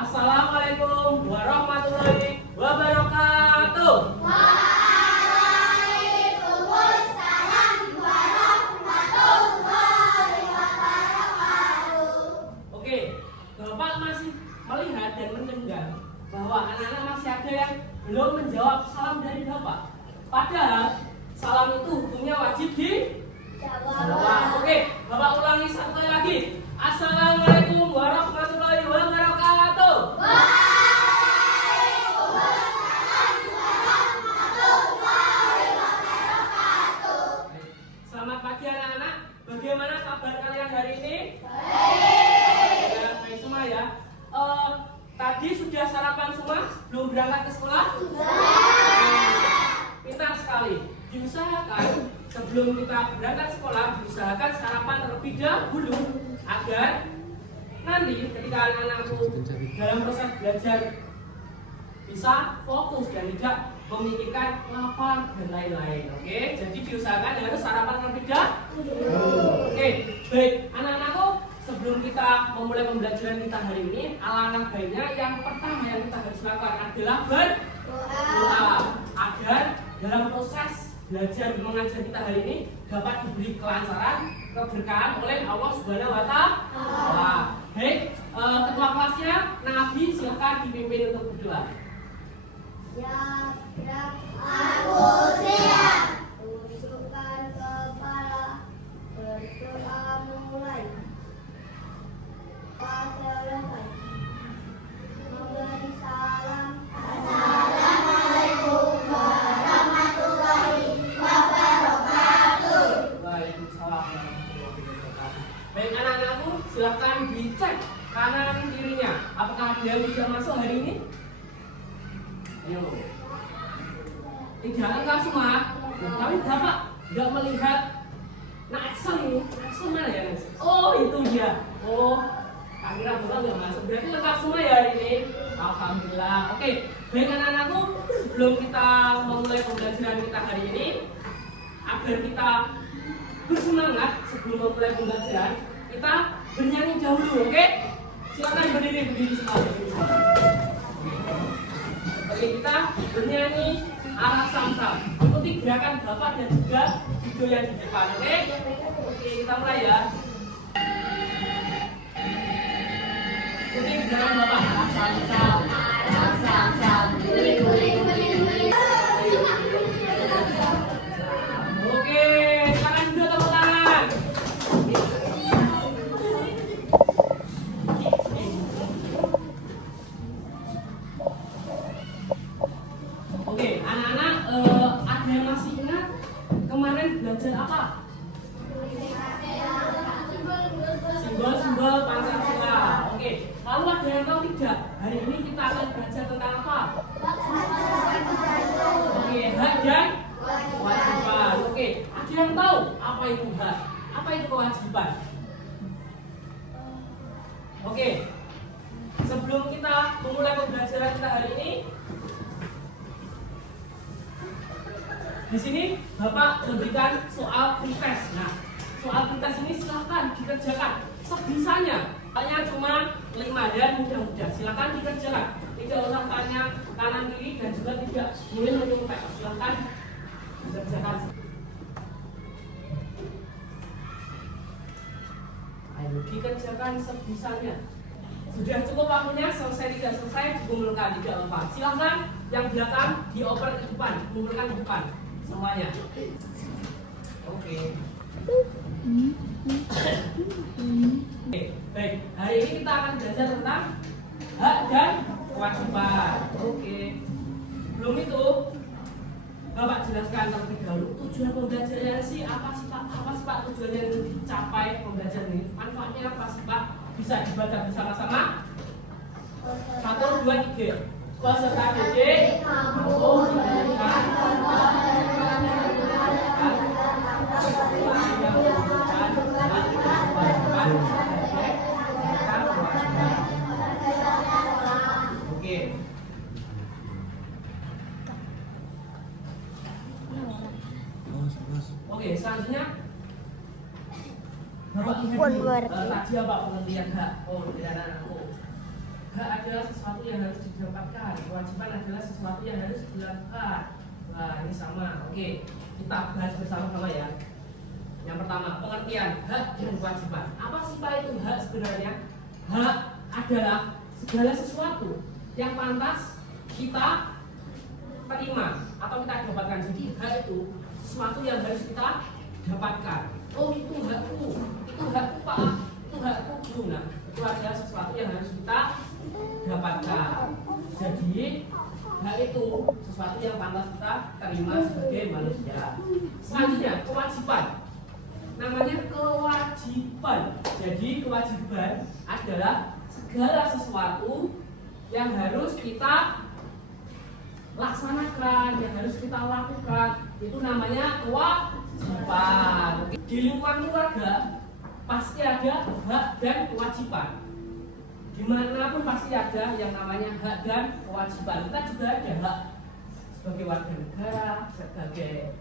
Assalamualaikum warahmatullahi wabarakatuh. Waalaikumsalam warahmatullahi wabarakatuh. Oke, Bapak masih melihat dan mendengar bahwa anak-anak masih ada yang belum menjawab salam dari Bapak. Padahal salam itu hukumnya wajib dijawab. Oke, Bapak ulangi satu kali lagi. Assalamualaikum warahmatullahi wabarakatuh. Waalaikumsalam warahmatullahi wabarakatuh. Selamat pagi anak-anak. Bagaimana kabar kalian hari ini? Baik. Ya, baik semua ya. Tadi sudah sarapan semua? Belum berangkat ke sekolah? Pintar sekali. Diusahakan sebelum kita berangkat sekolah, diusahakan sarapan terlebih dahulu agar nanti ketika anak-anakku dalam proses belajar bisa fokus dan tidak memikirkan lapar dan lain-lain. Oke, jadi diusahakan harus sarapan terlebih dahulu. Oke, baik anak-anakku, sebelum kita memulai pembelajaran kita hari ini, alangkah baiknya yang pertama yang kita harus lakukan adalah berdoa agar dalam proses belajar mengajar kita hari ini dapat diberi kelancaran, keberkahan oleh Allah Subhanahu wa Ta'ala. Baik, ketua kelasnya Nabi, silakan dipimpin untuk berdoa. Ya, aku siap. Tundukkan kepala, berdoa mulai. Selesai. Memberi salam. Assalamualaikum warahmatullahi wabarakatuh. Waalaikumsalam warahmatullahi wabarakatuh. Baik anak-anakku, silakan dicek kanan kirinya. Apakah ada yang tidak masuk hari ini? Ayo. Tidak lengkap semua. Tapi Bapak tidak melihat Naksel ini. Naksel mana ya Naksel? Oh itu dia. Oh, akhirnya Bapak nggak masuk. Berarti lengkap semua ya hari ini. Alhamdulillah. Oke, baik anak-anakku, sebelum kita memulai pembelajaran kita hari ini, agar kita bersemangat sebelum memulai pembelajaran, kita bernyanyi dahulu, oke? Silakan berdiri semua. Oke, kita bernyanyi arah samsam. Ikuti gerakan Bapak dan juga video yang di depan, oke? Oke, kita mulai ya. Ikuti gerakan Bapak. Arah samsam, Guling, guling, guling, guling. Oke, silakan dulu tepuk tangan. Oke, anak-anak, ada yang masih ingat kemarin belajar apa? Simbol-simbol Pancasila. Oke, lalu ada yang tahu tidak? Hari ini kita akan belajar tentang apa? Oke, hak dan kewajiban. Oke, ada yang tahu apa itu hak? Apa itu kewajiban? Oke, sebelum kita memulai pembelajaran kita hari ini, di sini Bapak memberikan soal pretest. Nah, soal pretest ini silahkan dikerjakan sebisanya. Tanya cuma 5 dan mudah-mudah. Silahkan dikerjakan. Tidak usah tanya kanan kiri dan juga tidak boleh menyumpah. Silahkan dikerjakan. Ayo dikerjakan sebisanya. Sudah cukup waktunya, selesai tidak selesai dikumpulkan, tidak lupa. Silahkan yang belakang dioper ke depan, kumpulkan ke depan semuanya. Oke. Oke, baik. Hari ini kita akan belajar tentang hak dan kewajiban. Oke. Belum itu, Bapak jelaskan terlebih dahulu tujuan pembelajaran sih apa sih Pak? Apa sih Pak tujuan yang dicapai pembelajaran ini? Manfaatnya apa sih Pak? Bisa dibaca bersama-sama. 1, 2, 3. Peserta didik mampu memberikan Oke. Oke, selanjutnya Bapak ingat tadi apa pengertian hak? Oh, tidak ada anakku. Hak adalah sesuatu yang harus didapatkan, kewajiban adalah sesuatu yang harus dilakukan. Nah, ini sama. Oke, kita bahas bersama-sama ya. Yang pertama, pengertian hak dan kewajiban. Apa sih Pak itu hak sebenarnya? Hak adalah segala sesuatu yang pantas kita terima atau kita dapatkan. Jadi hak itu sesuatu yang harus kita dapatkan. Oh, itu hakku Pak, itu hakku Bu. Nah, itu adalah sesuatu yang harus kita dapatkan. Jadi hak itu sesuatu yang pantas kita terima sebagai manusia. Selanjutnya, kewajiban. Namanya kewajiban. Jadi kewajiban adalah segala sesuatu yang harus kita laksanakan, yang harus kita lakukan. Itu namanya kewajiban. Di lingkungan keluarga pasti ada hak dan kewajiban. Dimanapun pasti ada yang namanya hak dan kewajiban. Kita juga ada hak sebagai warga negara, sebagai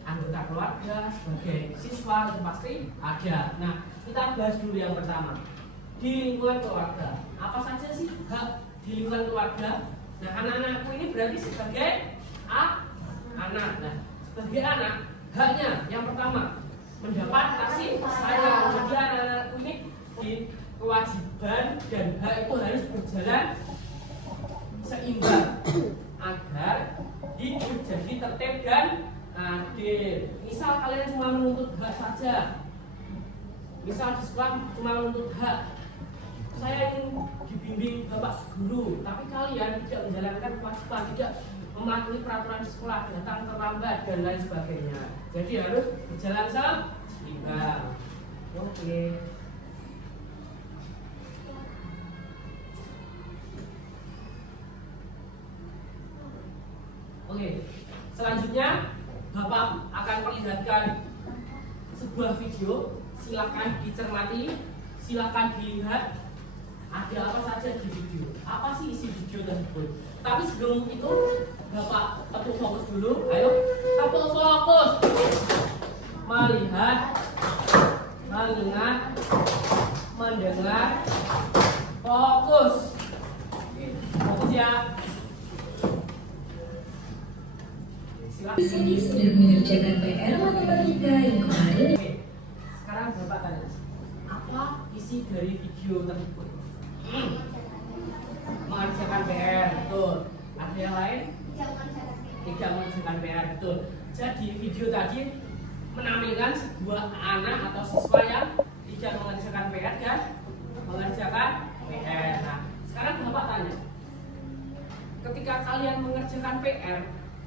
anggota keluarga, sebagai siswa, itu pasti ada. Nah, kita bahas dulu yang pertama. Di lingkungan keluarga, apa saja sih hak di lingkungan keluarga? Nah, anak-anakku ini berarti sebagai anak. Nah, sebagai anak, haknya yang pertama mendapat kasih sayang. Jadi anak-anakku ini di kewajiban dan hak itu harus berjalan seimbang agar hidup jadi tertib dan adil. Misal kalian cuma menuntut hak saja, misal di sekolah cuma menuntut hak, saya ingin dibimbing Bapak Guru, tapi kalian tidak menjalankan kewajiban, tidak mematuhi peraturan sekolah, datang terlambat dan lain sebagainya. Jadi harus berjalan seimbang. Oke. Oke. Selanjutnya Bapak akan perlihatkan sebuah video. Silakan dicermati, silakan dilihat ada apa saja di video. Apa sih isi video tersebut? Tapi sebelum itu Bapak tepuk fokus dulu. Ayo, tepuk fokus. Melihat, mengingat, mendengar, fokus. Oke, fokus ya. Silakan. Sini sudah mengerjakan PR matematika yang kemarin. Oke, sekarang Bapak tanya, apa isi dari video tersebut? Mengerjakan PR, betul. Ada yang lain? Tidak mengerjakan PR, betul. Jadi video tadi menampilkan sebuah anak atau siswa yang tidak mengerjakan PR dan mengerjakan PR. Nah, sekarang Bapak tanya, ketika kalian mengerjakan PR,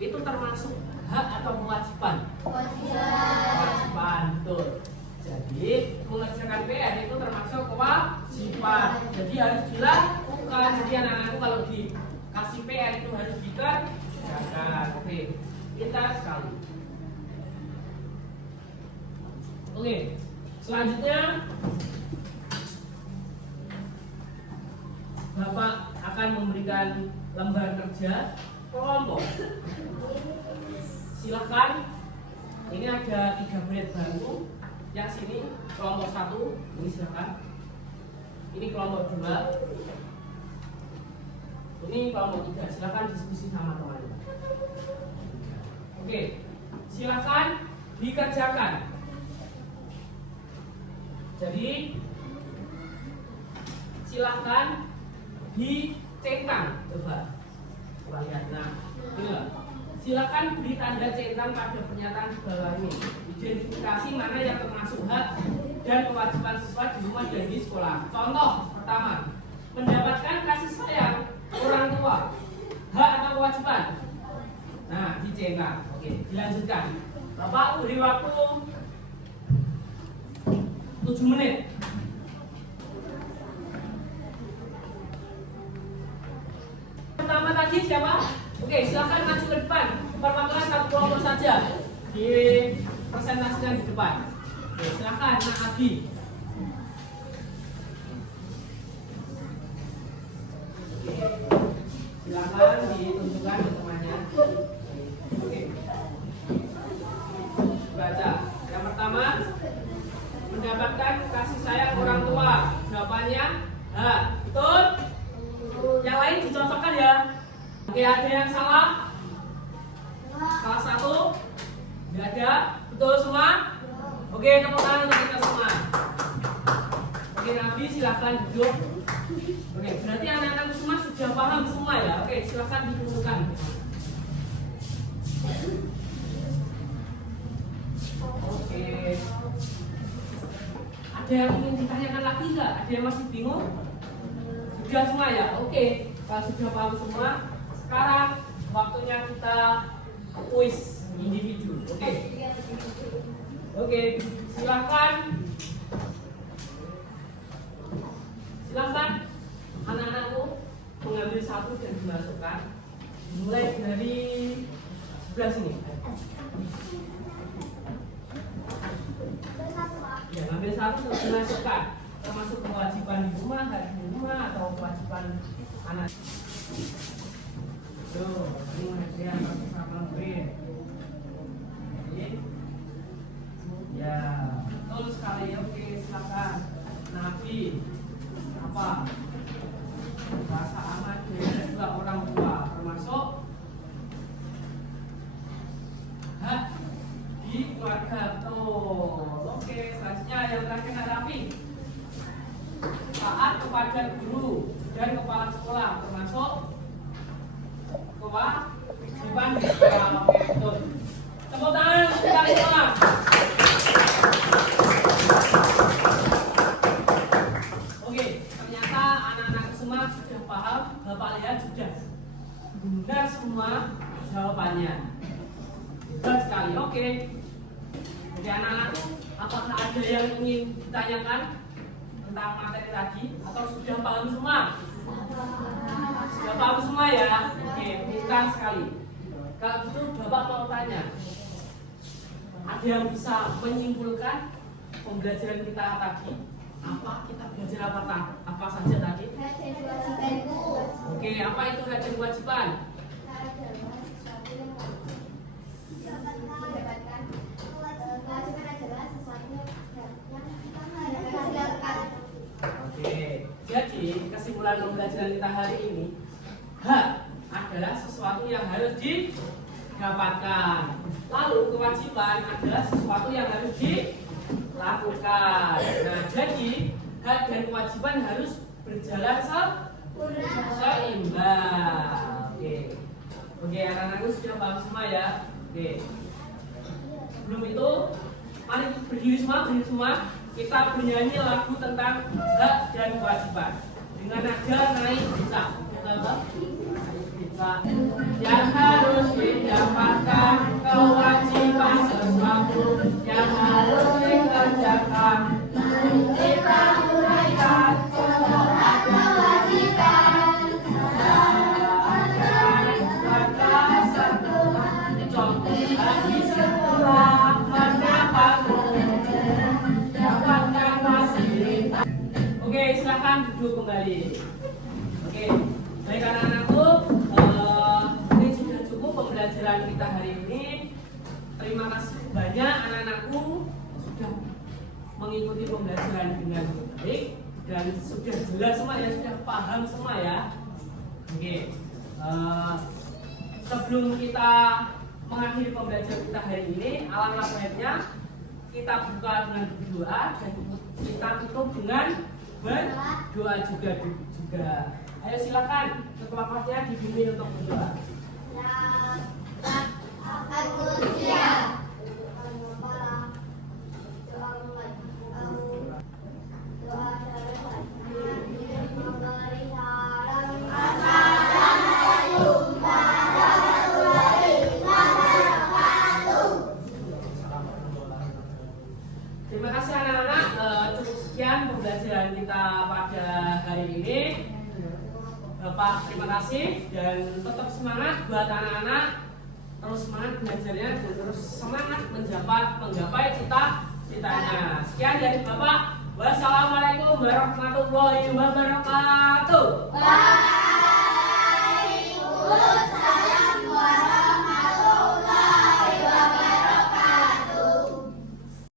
itu termasuk hak atau kewajiban? Kewajiban, betul. Jadi mengerjakan PR itu termasuk kewajiban. Jadi harus dilakukan. Jadi anak-anakku kalau dikasih PR itu harus dikerjakan. Oke, pintar sekali. Oke, selanjutnya Bapak akan memberikan lembar kerja kelompok. Silahkan. Ini ada 3 menit baru. Yang sini kelompok 1, ini silakan. Ini kelompok 2. Ini kelompok 3. Silakan diskusi sama teman-teman. Oke, silakan dikerjakan. Jadi silakan dicentang. Coba lihat. Nah, ini loh. Silakan beri tanda centang pada pernyataan di bawah ini. Identifikasi mana yang termasuk hak dan kewajiban siswa di rumah dan di sekolah. Contoh pertama, mendapatkan kasih sayang orang tua. Hak atau kewajiban? Nah, dicentang. Oke, dilanjutkan. Bapak beri waktu 7 menit. Pertama tadi siapa? Oke, silakan maju ke depan. Perwakilan satu kelompok saja di presentasinya di depan. Oke, silakan Nak Abi. Silakan ditunjukkan temannya. Oke. Baca. Yang pertama, mendapatkan kasih sayang orang tua. Jawabannya H. Betul? Oke, ada yang salah? Salah satu? Tidak ada? Betul semua? Oke, tepuk tangan untuk kita semua. Oke, Nabi silahkan duduk. Oke, berarti anak-anak semua sudah paham semua ya? Oke, silahkan didudukkan. Oke. Ada yang ingin ditanyakan lagi nggak? Ada yang masih bingung? Sudah semua ya? Oke, kalau sudah paham semua, sekarang waktunya kita kuis individu. Oke. Oke, silakan anak-anakku mengambil satu dan dimasukkan. Mulai dari sebelah sini. Ya, ambil satu dan dimasukkan. Termasuk kewajiban di rumah, nggak di rumah, atau kewajiban anak. Tuh, ini dia sama Green. Ya, betul sekali. Oke, silakan. Nabi apa? Rasa aman dari dua orang tua, termasuk hak di keluarga. Betul. Oke, selanjutnya yang terakhir Nabi. Taat kepada guru dan kepala sekolah, termasuk kewajiban di sekolah. Oke, betul. Tepuk tangan untuk kita semua. Oke, ternyata anak-anak semua sudah paham. Bapak lihat sudah benar semua jawabannya. Benar sekali. Oke. Jadi anak-anakku, apakah ada yang ingin ditanyakan tentang materi tadi atau sudah paham semua? Sudah paham semua ya? Oke, pintar sekali. Kalau gitu Bapak mau tanya, ada yang bisa menyimpulkan pembelajaran kita tadi? Apa kita belajar apa saja tadi? Oke, apa itu rajin kewajiban? Oke, jadi kesimpulan pembelajaran kita hari ini, hak adalah sesuatu yang harus didapatkan. Lalu kewajiban adalah sesuatu yang harus dilakukan. Nah, jadi hak dan kewajiban harus berjalan seimbang. Oke, anak-anakku sudah paham semua ya. Oke. Sebelum itu, mari berdiri semua. Kita bernyanyi lagu tentang hak dan kewajiban dengan nada naik bisa. Yang harus didapatkan, kewajiban sesuatu yang harus dikerjakan. Kita uraikan semua kewajiban. Ada sentuhan, contoh bagi sekolah mendapat dapatkan fasilitas. Oke, silakan duduk kembali. Oke, baik anak-anakku, ini sudah cukup pembelajaran kita hari ini. Terima kasih banyak anak-anakku sudah mengikuti pembelajaran dengan baik dan sudah jelas semua ya, sudah paham semua ya. Oke, sebelum kita mengakhiri pembelajaran kita hari ini, alangkah baiknya kita buka dengan berdoa dan kita tutup dengan berdoa juga. Ayo silakan ketua kelasnya dibimbing untuk berdoa. Aku siap. Terima kasih anak-anak, cukup sekian pembelajaran kita pada hari ini. Bapak terima kasih dan tetap semangat buat anak-anak, terus semangat belajarnya dan terus semangat menggapai cita-citanya. Sekian dari Bapak. Wassalamualaikum warahmatullahi wabarakatuh. Waalaikumsalam.